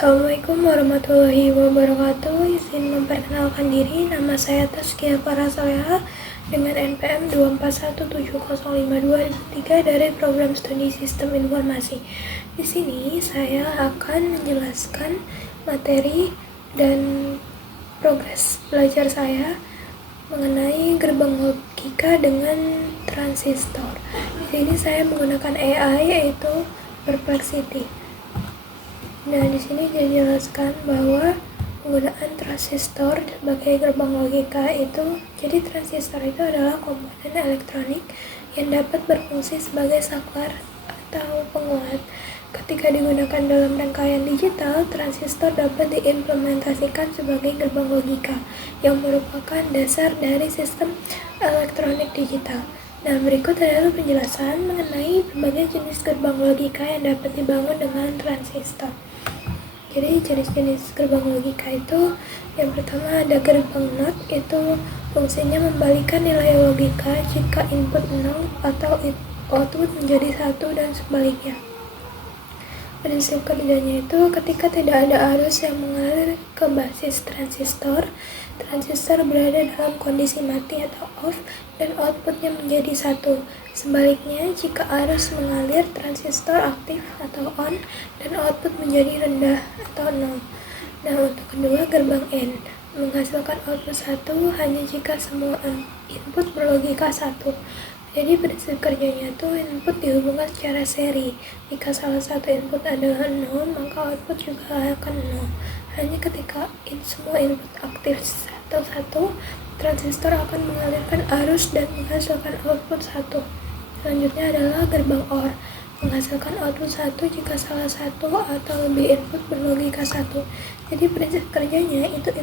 Assalamualaikum warahmatullahi wabarakatuh. Izin memperkenalkan diri, nama saya Tazkiyah Farah Saleha dengan NPM 2417052-3 dari Program Studi Sistem Informasi. Di sini saya akan menjelaskan materi dan progres belajar saya mengenai gerbang logika dengan transistor. Di sini saya menggunakan AI yaitu Perplexity. Nah, di sini dijelaskan bahwa penggunaan transistor sebagai gerbang logika itu, jadi transistor itu adalah komponen elektronik yang dapat berfungsi sebagai saklar atau penguat. Ketika digunakan dalam rangkaian digital, transistor dapat diimplementasikan sebagai gerbang logika yang merupakan dasar dari sistem elektronik digital. Nah, berikut adalah penjelasan mengenai berbagai jenis gerbang logika yang dapat dibangun dengan transistor. Jadi jenis-jenis gerbang logika itu, yang pertama ada gerbang NOT, itu fungsinya membalikan nilai logika jika input 0 atau output menjadi 1 dan sebaliknya. Prinsip kerjanya itu ketika tidak ada arus yang mengalir ke basis transistor, transistor berada dalam kondisi mati atau off dan outputnya menjadi 1. Sebaliknya, jika arus mengalir, transistor aktif atau on dan output menjadi rendah atau 0. Nah, untuk kedua, gerbang AND menghasilkan output 1 hanya jika semua input berlogika 1. Jadi prinsip kerjanya itu input dihubungkan secara seri. Jika salah satu input adalah 0, maka output juga akan 0. Hanya ketika semua input aktif satu-satu, transistor akan mengalirkan arus dan menghasilkan output 1. Selanjutnya adalah gerbang OR, menghasilkan output 1 jika salah satu atau lebih input berlogika 1. Jadi prinsip kerjanya itu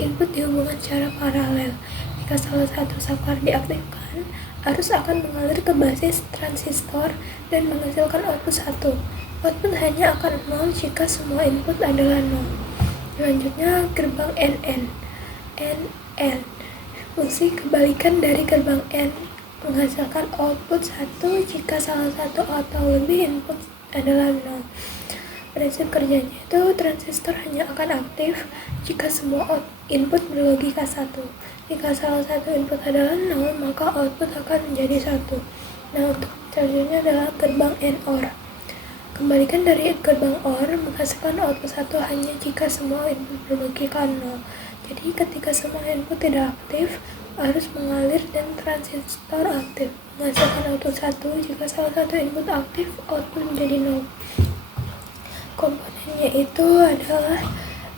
input dihubungkan secara paralel. Jika salah satu saklar diaktifkan, arus akan mengalir ke basis transistor dan menghasilkan output 1. Output hanya akan 0 jika semua input adalah 0. Selanjutnya gerbang NN. Fungsi kebalikan dari gerbang AND menghasilkan output 1 jika salah satu atau lebih input adalah 0. Prinsip kerjanya itu transistor hanya akan aktif jika semua input berlogika 1. Jika salah satu input adalah 0, maka output akan menjadi 1. Nah, untuk selanjutnya adalah gerbang AND/OR. Kebalikan dari gerbang OR menghasilkan output 1 hanya jika semua input berlogika 0. Jadi ketika semua input tidak aktif, arus mengalir dan transistor aktif, menghasilkan output 1 jika salah satu input aktif, output menjadi 0. Komponennya itu adalah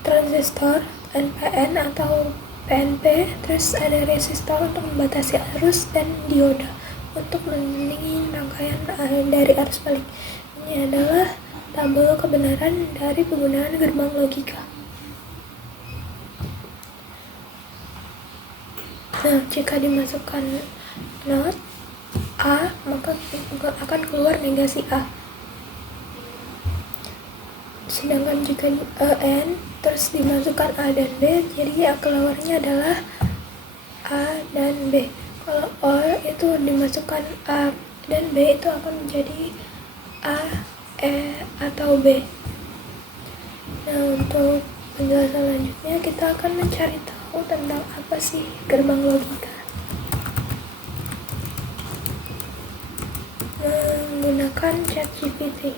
transistor, NPN atau PNP, terus ada resistor untuk membatasi arus dan dioda untuk melindungi rangkaian dari arus balik. Ini adalah tabel kebenaran dari penggunaan gerbang logika. Nah, jika dimasukkan NOT A, maka akan keluar negasi A. Sedangkan jika AND terus dimasukkan A dan B, jadi keluarnya adalah A dan B. Kalau OR itu dimasukkan A dan B, itu akan menjadi A, E, atau B. Nah, untuk penjelasan selanjutnya kita akan mencari tahu tentang apa sih gerbang logika. Menggunakan ChatGPT.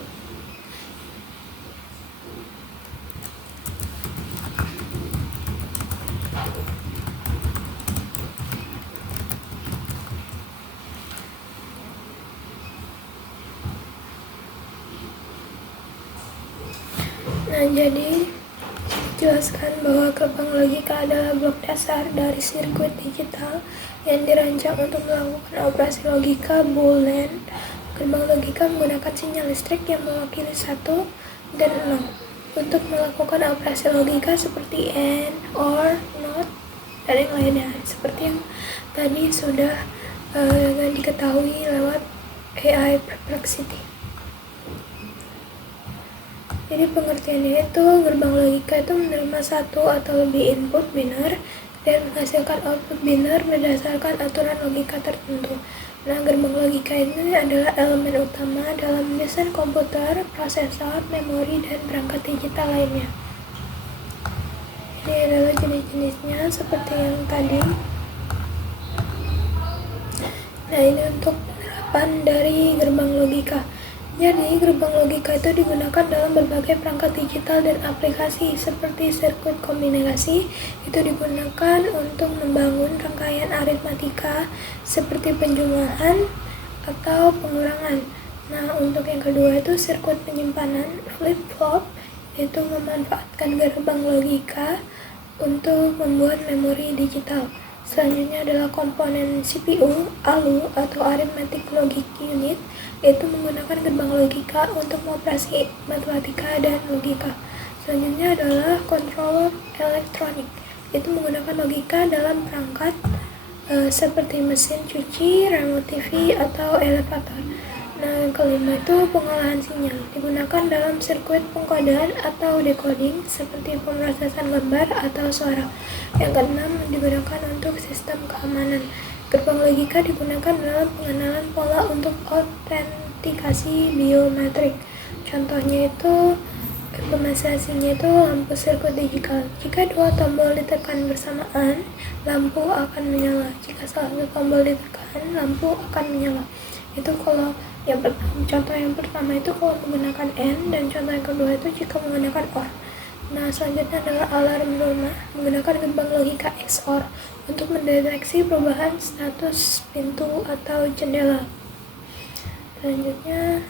Nah, jadi jelaskan bahwa gerbang logika adalah blok dasar dari sirkuit digital yang dirancang untuk melakukan operasi logika Boolean. Gerbang logika menggunakan sinyal listrik yang mewakili 1 dan 0 untuk melakukan operasi logika seperti AND, OR, NOT, dan yang lainnya, seperti yang tadi sudah diketahui lewat AI Perplexity. Jadi pengertiannya itu gerbang logika itu menerima 1 atau lebih input binar dan menghasilkan output binar berdasarkan aturan logika tertentu. Nah, gerbang logika ini adalah elemen utama dalam desain komputer, prosesor, memori, dan perangkat digital lainnya. Ini adalah jenis-jenisnya seperti yang tadi. Nah, ini untuk penerapan dari gerbang logika. Jadi, gerbang logika itu digunakan dalam berbagai perangkat digital dan aplikasi seperti sirkuit komunikasi. Itu digunakan untuk membangun rangkaian aritmatika seperti penjumlahan atau pengurangan. Nah, untuk yang kedua itu sirkuit penyimpanan flip-flop, itu memanfaatkan gerbang logika untuk membuat memori digital. Selanjutnya adalah komponen CPU, ALU atau Arithmetic Logic Unit, yaitu menggunakan gerbang logika untuk mengoperasi matematika dan logika. Selanjutnya adalah controller elektronik, yaitu menggunakan logika dalam perangkat seperti mesin cuci, remote TV, atau elevator. Nah, yang kelima itu pengolahan sinyal, digunakan dalam sirkuit pengkodean atau decoding seperti pemrosesan gambar atau suara. Yang keenam digunakan untuk sistem keamanan. Gerbang logika digunakan dalam pengenalan pola untuk autentikasi biometrik. Contohnya itu implementasinya itu lampu sirkuit digital. Jika dua tombol ditekan bersamaan, lampu akan menyala. Jika salah satu tombol ditekan, lampu akan menyala. Itu kalau contoh yang pertama itu kalau menggunakan N, dan contoh yang kedua itu jika menggunakan OR. Nah, selanjutnya adalah alarm rumah menggunakan gerbang logika XOR untuk mendeteksi perubahan status pintu atau jendela. Selanjutnya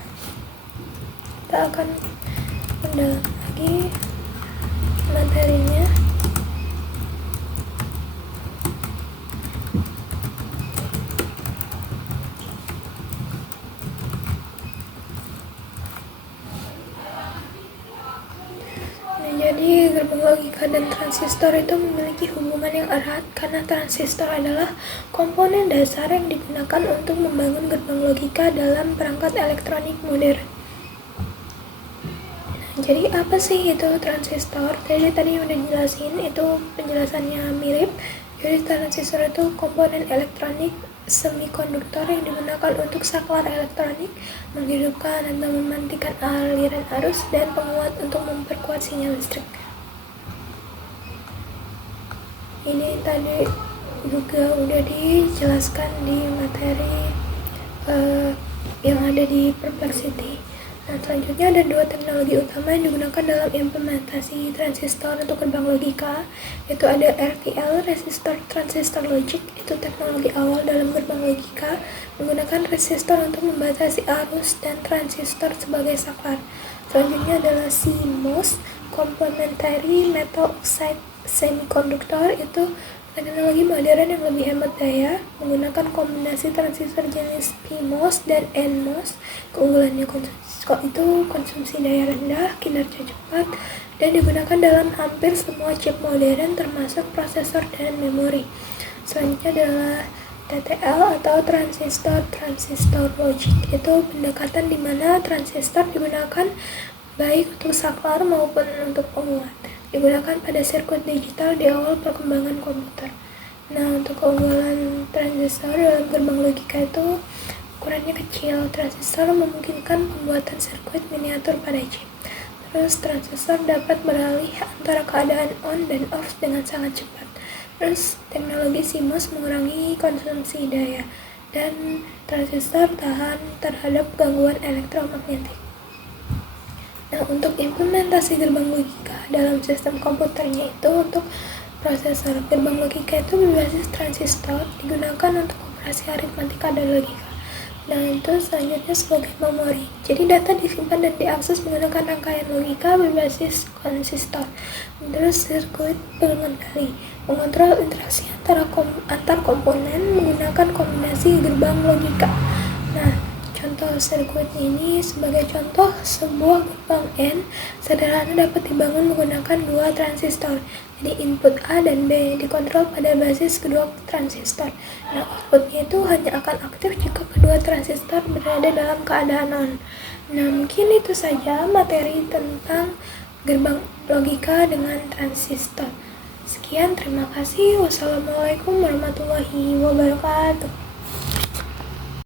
kita akan mendalam lagi materinya. Jadi, gerbang logika dan transistor itu memiliki hubungan yang erat karena transistor adalah komponen dasar yang digunakan untuk membangun gerbang logika dalam perangkat elektronik modern. Nah, jadi apa sih itu transistor? Jadi tadi udah jelasin, itu penjelasannya mirip. Jadi transistor itu komponen elektronik semikonduktor yang digunakan untuk saklar elektronik, menghidupkan atau mematikan aliran arus, dan penguat untuk memperkuat sinyal listrik. Ini tadi juga udah dijelaskan di materi yang ada di Perplexity. Nah, selanjutnya ada dua teknologi utama yang digunakan dalam implementasi transistor untuk gerbang logika, yaitu ada RTL, resistor transistor logic, itu teknologi awal dalam gerbang logika, menggunakan resistor untuk membatasi arus dan transistor sebagai saklar. Selanjutnya adalah CMOS, complementary metal oxide semiconductor, itu teknologi modern yang lebih hemat daya, menggunakan kombinasi transistor jenis PMOS dan NMOS. Keunggulannya konsumsi daya rendah, kinerja cepat, dan digunakan dalam hampir semua chip modern termasuk prosesor dan memori. Selanjutnya adalah TTL atau transistor logic, itu pendekatan di mana transistor digunakan baik untuk saklar maupun untuk penguat, digunakan pada sirkuit digital di awal perkembangan komputer. Nah, untuk keunggulan transistor dalam gerbang logika itu ukurannya kecil. Transistor memungkinkan pembuatan sirkuit miniatur pada chip. Terus transistor dapat beralih antara keadaan on dan off dengan sangat cepat. Terus teknologi CMOS mengurangi konsumsi daya, dan transistor tahan terhadap gangguan elektromagnetik. Nah, untuk implementasi gerbang logika dalam sistem komputernya itu untuk prosesor. Gerbang logika itu berbasis transistor, digunakan untuk operasi aritmatika dan logika. Nah, itu selanjutnya sebagai memori. Jadi data disimpan dan diakses menggunakan rangkaian logika berbasis konsistor. Terus sirkuit pengendali, mengontrol interaksi antar komponen menggunakan kombinasi gerbang logika. Nah, contoh sirkuit ini sebagai contoh sebuah gerbang N sederhana dapat dibangun menggunakan dua transistor. Jadi input A dan B dikontrol pada basis kedua transistor. Nah, outputnya itu hanya akan aktif jika kedua transistor berada dalam keadaan on. Nah, mungkin itu saja materi tentang gerbang logika dengan transistor. Sekian, terima kasih. Wassalamualaikum warahmatullahi wabarakatuh.